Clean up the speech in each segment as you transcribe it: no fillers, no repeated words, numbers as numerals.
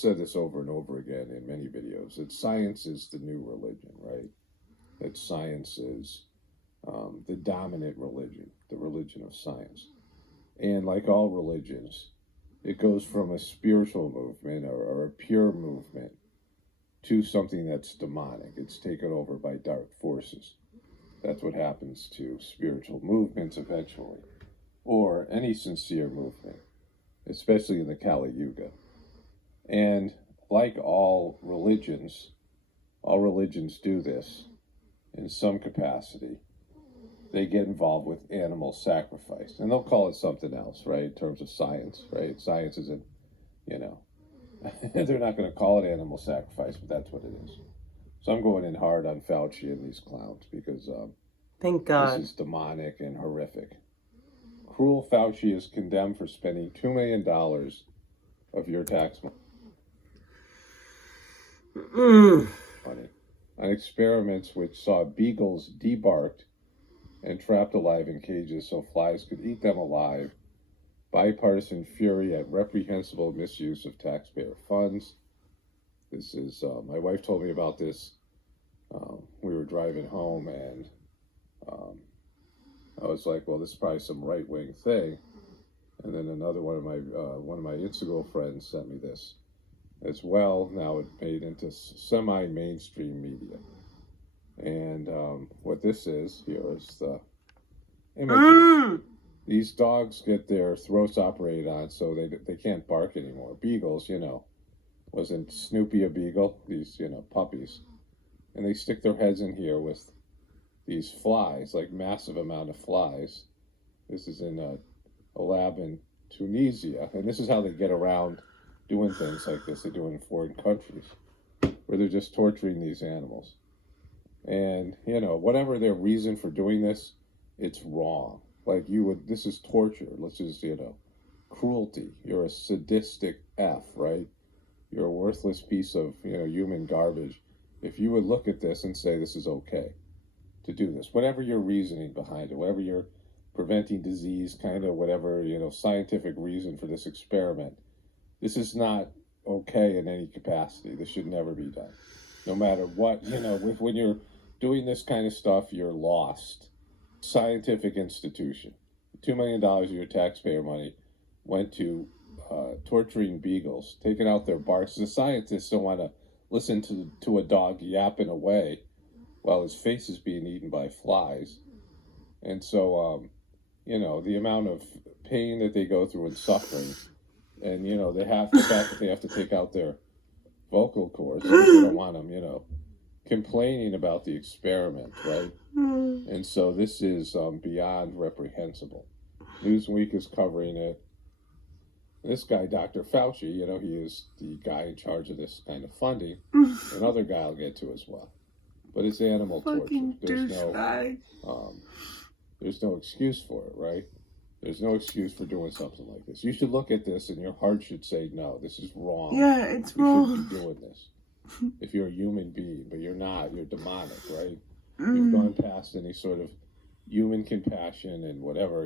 said this over and over again in many videos, that science is the new religion, right? That science is the dominant religion, the religion of science. And like all religions, it goes from a spiritual movement or a pure movement to something that's demonic. It's taken over by dark forces. That's what happens to spiritual movements eventually, or any sincere movement, especially in the Kali Yuga. And like all religions do this in some capacity. They get involved with animal sacrifice, and they'll call it something else, right? In terms of science, right? Science isn't, they're not going to call it animal sacrifice, but that's what it is. So I'm going in hard on Fauci and these clowns because thank God, this is demonic and horrific. Cruel Fauci is condemned for spending $2 million of your tax money on experiments which saw beagles debarked and trapped alive in cages so flies could eat them alive. Bipartisan fury at reprehensible misuse of taxpayer funds. This is, my wife told me about this. We were driving home, and I was like, well, this is probably some right-wing thing. And then another one of my Instagram friends sent me this as well. Now it made into semi-mainstream media. And what this is, here is the images. These dogs get their throats operated on so they can't bark anymore. Beagles, wasn't Snoopy a beagle? These, puppies. And they stick their heads in here with these flies, like massive amount of flies. This is in a lab in Tunisia. And this is how they get around doing things like this. They do it in foreign countries, where they're just torturing these animals. And, whatever their reason for doing this, it's wrong. Like this is torture. This is, cruelty. You're a sadistic F, right? You're a worthless piece of, human garbage. If you would look at this and say this is okay to do this, whatever your reasoning behind it, whatever you're preventing disease, kind of whatever, scientific reason for this experiment, this is not okay in any capacity. This should never be done. No matter what, when you're doing this kind of stuff, you're lost. Scientific institution. $2 million of your taxpayer money went to torturing beagles, taking out their barks. The scientists don't want to listen to a dog yapping away while his face is being eaten by flies. And so, the amount of pain that they go through and suffering, and, the fact that they have to take out their vocal cords because they don't want them, complaining about the experiment, right? And so this is beyond reprehensible. Newsweek is covering it. This guy, Dr. Fauci, he is the guy in charge of this kind of funding. Another guy I'll get to as well. But it's animal torture. There's no excuse for it, right? There's no excuse for doing something like this. You should look at this and your heart should say, no, this is wrong. Yeah, it's wrong. You shouldn't be doing this. If you're a human being, but you're not, you're demonic, right? You've gone past any sort of human compassion and whatever,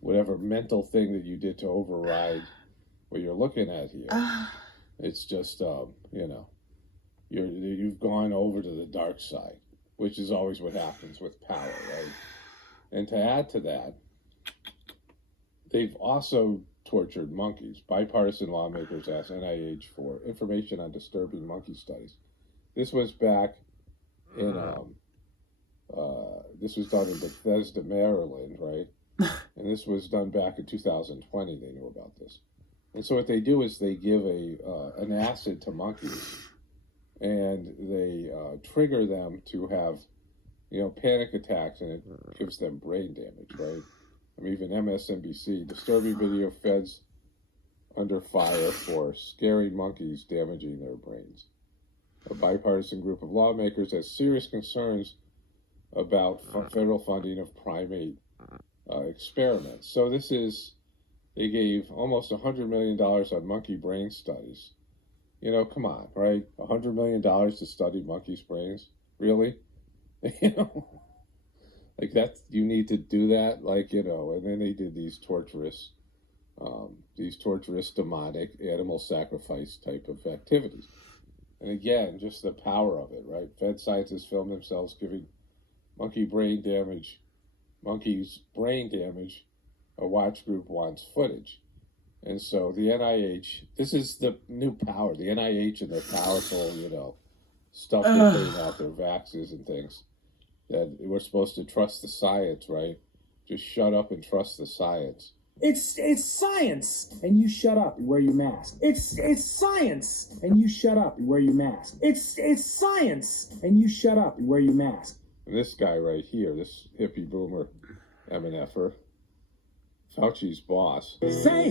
whatever mental thing that you did to override what you're looking at here. It's just, you've gone over to the dark side, which is always what happens with power, right? And to add to that, they've also tortured monkeys. Bipartisan lawmakers asked NIH for information on disturbing monkey studies. This was back in, this was done in Bethesda, Maryland, right? And this was done back in 2020. They knew about this. And so what they do is they give an acid to monkeys, and they trigger them to have, panic attacks, and it gives them brain damage, right? Even MSNBC, disturbing video, feds under fire for scary monkeys damaging their brains. A bipartisan group of lawmakers has serious concerns about federal funding of primate experiments. So they gave almost $100 million on monkey brain studies. Come on, right? $100 million to study monkeys' brains? Really? Like that, you need to do that, and then they did these torturous these torturous, demonic, animal sacrifice type of activities. And again, just the power of it, right? Fed scientists film themselves giving monkeys brain damage. A watch group wants footage. And so the NIH, this is the new power. The NIH and their powerful, stuff they're putting out there, vaxes and things, that we're supposed to trust the science, right? Just shut up and trust the science. It's science, and you shut up and wear your mask. It's science, and you shut up and wear your mask. It's science, and you shut up and wear your mask. And this guy right here, this hippie boomer MNFer, Fauci's boss. Say